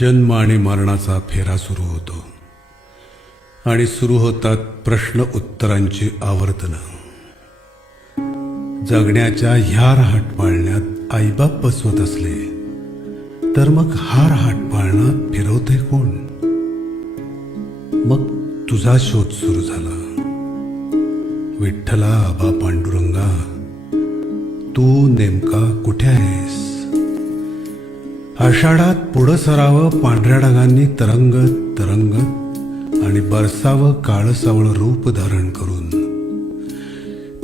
जन्म आणि मरणाचा फेरा सुरू होतो. आणि सुरू होतात प्रश्न उत्तरांची आवर्तन. जगण्याच्या ह्या रहाट पाळण्यात आईबाप बसवत असले तर मग हा रहाट पाळणं फिरवते कोण? मग तुझा शोध सुरू झाला. विठ्ठला आबा पांडुरंगा तू नेमका कुठे आहे? आषाढात पुढं सरावं पांढऱ्या ढगांनी तरंगत तरंगत आणि बरसावं काळं रूप धारण करून.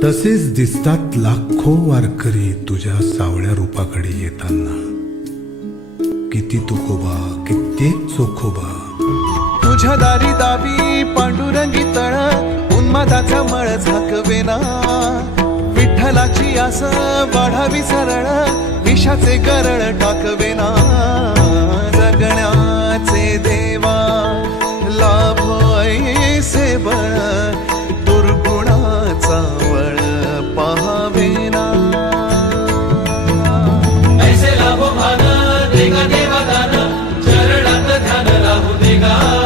तसेच दिसतात लाखो वारकरी तुझ्या सावळ्या रूपाकडे येताना. किती तुकोबा कित्येक चोखोबा. तुझ्या दारी दावी पांडुरंगी तळ उन्मादाचा मळ झाकवेना. अस वाढावी सरळ विषाचे गरळ टाकवेना जगण्याचे देवा लाभ ऐसे बळ दुर्गुणाचा वळ पाहावेना ऐसे लाभ भान देगा देवा दान चरणात ध्यान लाभ देगा